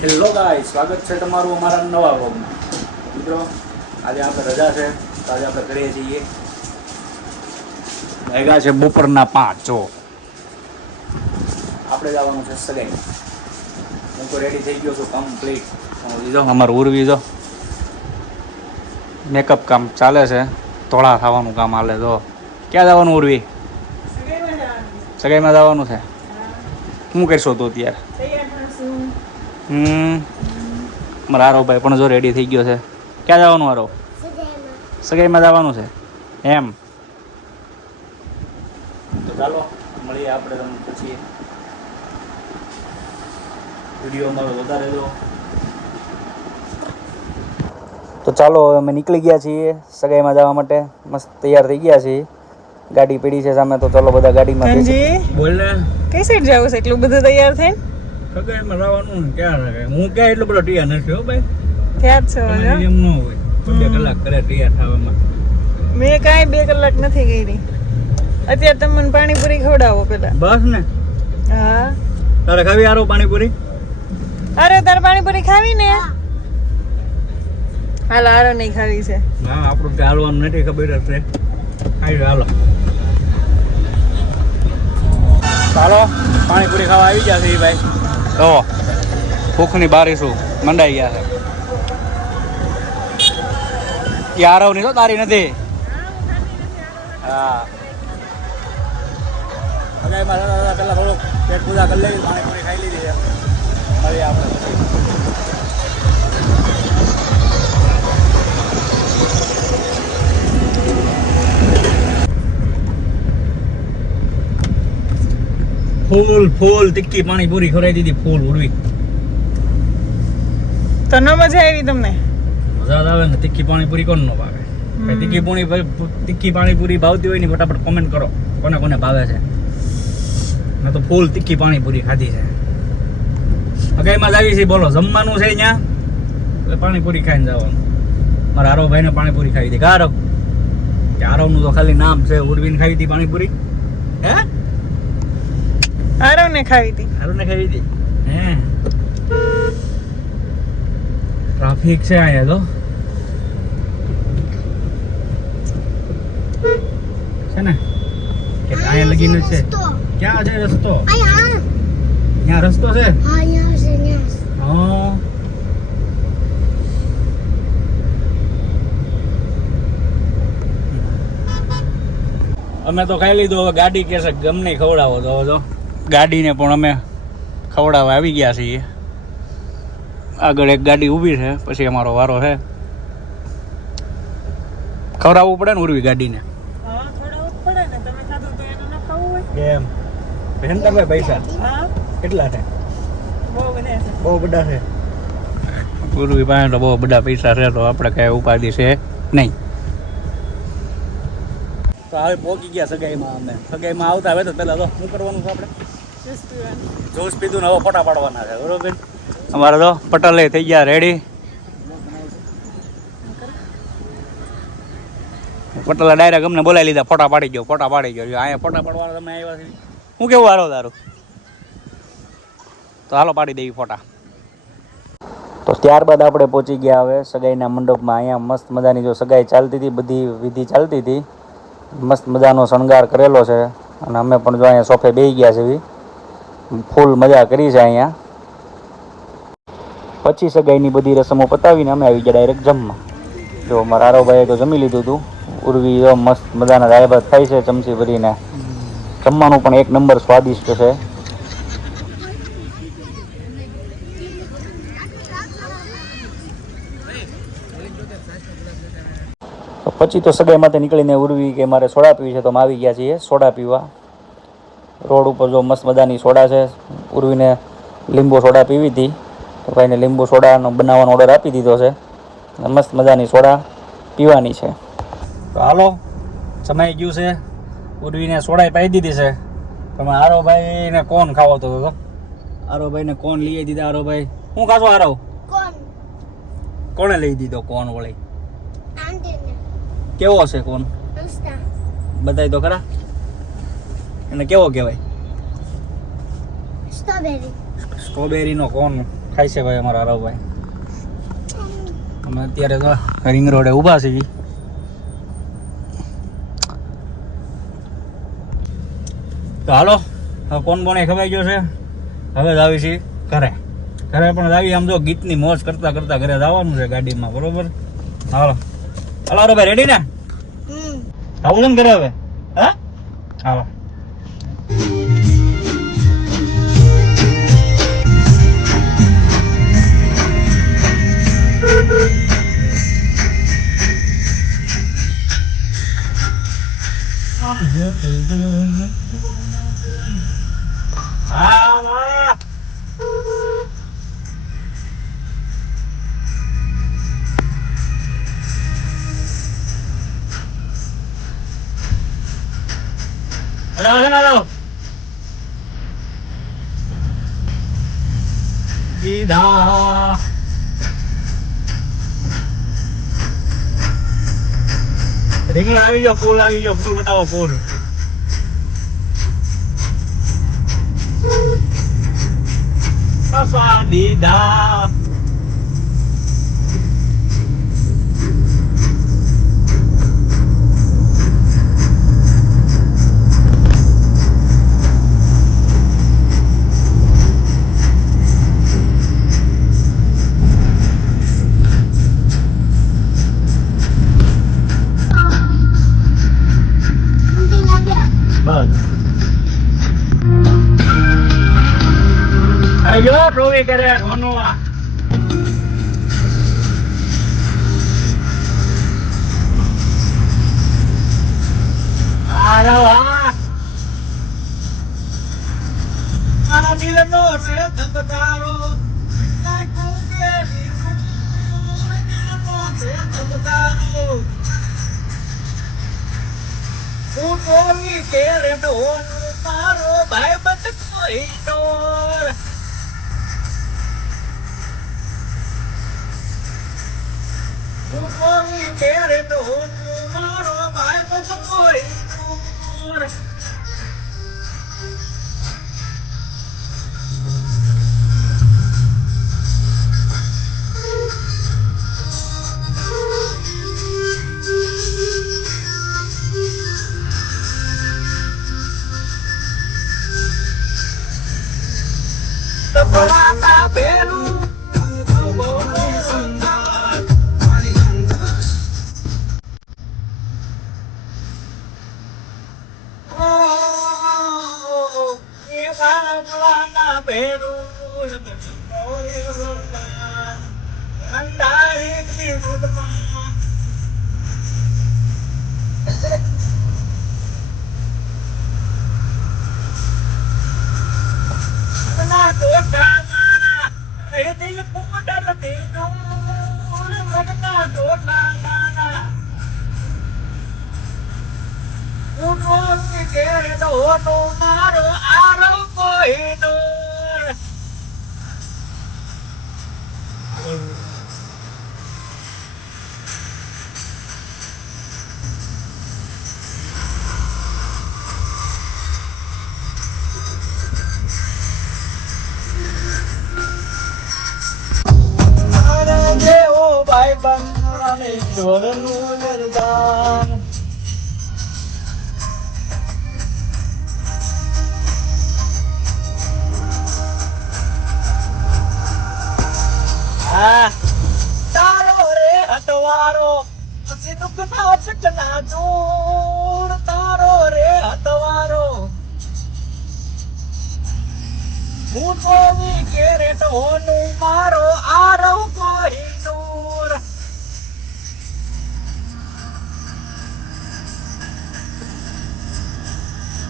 Hello guys, સ્વાગત છે તમારું અમારા નવા વ્લોગમાં. મિત્રો, આજે આપણે રજા છે તો આજે આપણે ઘરે જઈએ. વાગ્યા છે બપોરના 5. જો આપણે જવાનું છે સગાઈ. હું તો રેડી થઈ ગયો છું કમ્પ્લીટ. લીધો અમારું ઉર્વી જો મેકઅપ કામ ચાલે છે, ધોળા થવાનું કામ હાલે. તો ક્યાં જવાનું ઉર્વી? સગાઈમાં જવાનું છે. શું કરશો તું અત્યારે? મારા આરો ભાઈ પણ જો રેડી થઈ ગયો છે. ક્યાં જવાનું આરો? સગાઈમાં જવાનું છે એમ. તો ચાલો મળીએ આપણે તમને પછી. વિડીયો અમારો વધારે જો. તો ચાલો અમે નીકળી ગયા છીએ સગાઈમાં જવા માટે. મસ્ત તૈયાર થઈ ગયા છીએ. ગાડી પડી છે સામે, તો ચાલો બધા ગાડીમાં બેસી. બોલ ને, કઈ સાઈડ જાવ છે એટલું બધું તૈયાર થઈને? સગાઈમાં જવાનું ને ક્યાં લાગે? હું ક્યાં એટલો બધો તૈયાર નથી હો ભાઈ. ત્યાં જ છો એમ ન હોય. 2 કલાક કરે તૈયાર થવામાં. મેં કાંઈ 2 કલાક નથી કરી. અત્યારે તમે મને પાણીપુરી ખવડાવો પેલા. બસ ને. હા, તારે ખાવી આરો પાણીપુરી? અરે તારે પાણીપુરી ખાવી ને? હાલો, આરો નહીં ખાવી છે. હા, આપણું કે હાલવાનું નથી, ખબર હશે. આવી હાલો ચાલો પાણીપુરી ખાવા આવી ગયા છે ભાઈ. તો ભૂખની બારીશું મંડાઈ ગયા છે. યારવ ની તો તારી નથી. હા, સગાઈમાં પેલા થોડુંક પેટ પૂજા કરી લઈ, પાણીપુરી ખાઈ લીધી છે. મળીએ આપણે પછી. ફૂલ તિક્કી પાણીપુરી ખવડાવી દીધી. ફૂલ ઉડવી તો ન મજા આવી તમને? મજા આવે ને. તિક્કી પાણીપુરી કોણ ન ભાવે? તિક્કી પાણીપુરી ભાવતી હોય ને ફટાફટ કોમેન્ટ કરો કોને કોને ભાવે છે. મેં તો ફૂલ તિક્કી પાણીપુરી ખાધી છે. સગાઈમાં જ આવી છે. બોલો, જમવાનું છે અહીંયા, પાણીપુરી ખાઈને જવાનું. મારા આરવ ભાઈને પાણીપુરી ખાવી હતી. આરવ કે આરવનું તો ખાલી નામ છે. ઉર્વીને ખાવી હતી પાણીપુરી. હે, આરો ને ખાવી હતી. આરવ ને ખાવી હતી. હે, ટ્રાફિક છે અહીંયા તો છે ને કે અહીંયા લગીને છે. ક્યાં છે રસ્તો? ત્યાં રસ્તો છે. હા, અમે તો ખાઈ લીધું. હવે ગાડી કે છે ગમે ખવડાવો. તો જો ગાડીને પણ અમે ખવડાવવા આવી ગયા છીએ. આગળ એક ગાડી ઊભી છે, પછી અમારો વારો છે. ખવડાવવું પડે ને ઉર્વી ગાડીને. હા, ખવડાવવું જ પડે ને. તમે ખાધું તો એનું ના ખાવું હોય એમ બેન? તમે પૈસા હા, કેટલા છે? બહુ બધા છે. બહુ બધા છે. ઉર્વી પાસે તો બહુ બધા પૈસા છે, તો આપણે કઈ ઉપાધિ છે નહીં. તો હવે પહોંચી ગયા સગાઈમાં. અમે સગાઈમાં આવતા હવે તો પહેલાં તો શું કરવાનું છે આપણે? જ્યુસ પીધું ને હવે ફોટા પાડવાના છે. બરોબર. અમારે તો પટલે થઈ ગયા રેડી. પટલે ડાયરેક્ટ અમને બોલાવી લીધા. ફોટા પાડી ગયો. અહીંયા ફોટા પાડવાના તમે આવ્યા છે. શું કેવું હારો તારું? તો હાલો પાડી દેવી ફોટા. તો ત્યારબાદ આપણે પહોંચી ગયા હવે સગાઈના મંડપમાં. અહીંયા મસ્ત મજાની જો સગાઈ ચાલતી હતી, બધી વિધિ ચાલતી હતી. મસ્ત મજાનો શણગાર કરેલો છે. અને અમે પણ જો અહીંયા સોફે બેસી ગયા છે. ફૂલ મજા કરી છે અહીંયા. પછી સગાઈની બધી રસમો પતાવીને અમે આવી ગયા ડાયરેક્ટ જમવા. જો મારા આરોભાઈએ તો જમી લીધું હતું. ઉર્વી જો મસ્ત મજાના દાળ ભાત ખાય છે ચમચી ભરીને. જમવાનું પણ એક નંબર સ્વાદિષ્ટ છે. પછી તો સગાઈમાંથી નીકળીને ઉર્વી કે મારે સોડા પીવી છે, તો અમે આવી ગયા છીએ સોડા પીવા. રોડ ઉપર જો મસ્ત મજાની સોડા છે. ઉર્વીને લીંબુ સોડા પીવી હતી, તો ભાઈને લીંબુ સોડાનો બનાવવાનો ઓર્ડર આપી દીધો છે. મસ્ત મજાની સોડા પીવાની છે. તો હાલો, જમાઈ ગયું છે. ઉર્વીને સોડા પાઈ દીધી છે. તમે આરોભાઈને કોણ ખાવો તો આરોભાઈને કોણ લઈ દીધા? આરોભાઈ શું ખાશો? આરો કોણે લઈ દીધો? કોણ વળી કેવો છે કોણ? બતાય તો ખરા. એને કેવો કહેવાય? સ્ટ્રોબેરી. સ્ટ્રોબેરીનો કોન ખાય છે ભાઈ અમારા હરવભાઈ. અમે અત્યારે તો રિંગ રોડે ઊભા છીએ. તો હાલો હવે કોણ કોને ખવાઈ ગયો છે. હવે જ આવી છીએ ઘરે. ઘરે પણ આવી આમ જો ગીતની મોજ કરતા કરતા ઘરે જવાનું છે ગાડીમાં. બરોબર હાલો હાલો અરે ભાઈ રેડી ને આવું છે ને ઘરે હવે. હા હાલો. Hello. Ida. Ring આવી ગયો ફૂલ બતાવો ફૂલ. Dida. Ayo, Rowi kere kono. Ara. Ana dileno se tataro. Nai kuke ni ku. Dileno se tataro. Utoni kere to maro bhai bat koi tor. Utoni kere to maro bhai bat koi tor. Tapalata pelu. Pero Bye bye. Taro re hatwaro sinuk na chakna dur taro re hatwaro Utoni kere to nu maro arau koi dur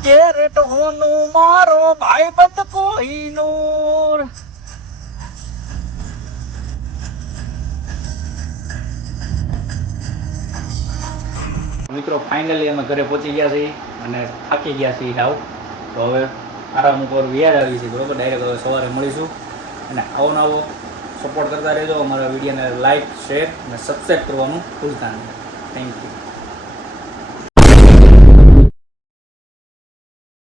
kere to nu maro bhai bat koi nur. મિત્રો finally અમે ઘરે પહોંચી ગયા છીએ અને થાકી ગયા છીએ આવ તો હવે આરામ ઉપર વ્યાજ આવી છે. બરોબર ડાયરેક્ટ હવે સવારે મળીશું અને આવો નવો સપોર્ટ કરતા રહેજો. અમારા વિડીયોને લાઇક શેર અને સબસ્ક્રાઈબ કરવાનું ભૂલતા નહીં. Thank you.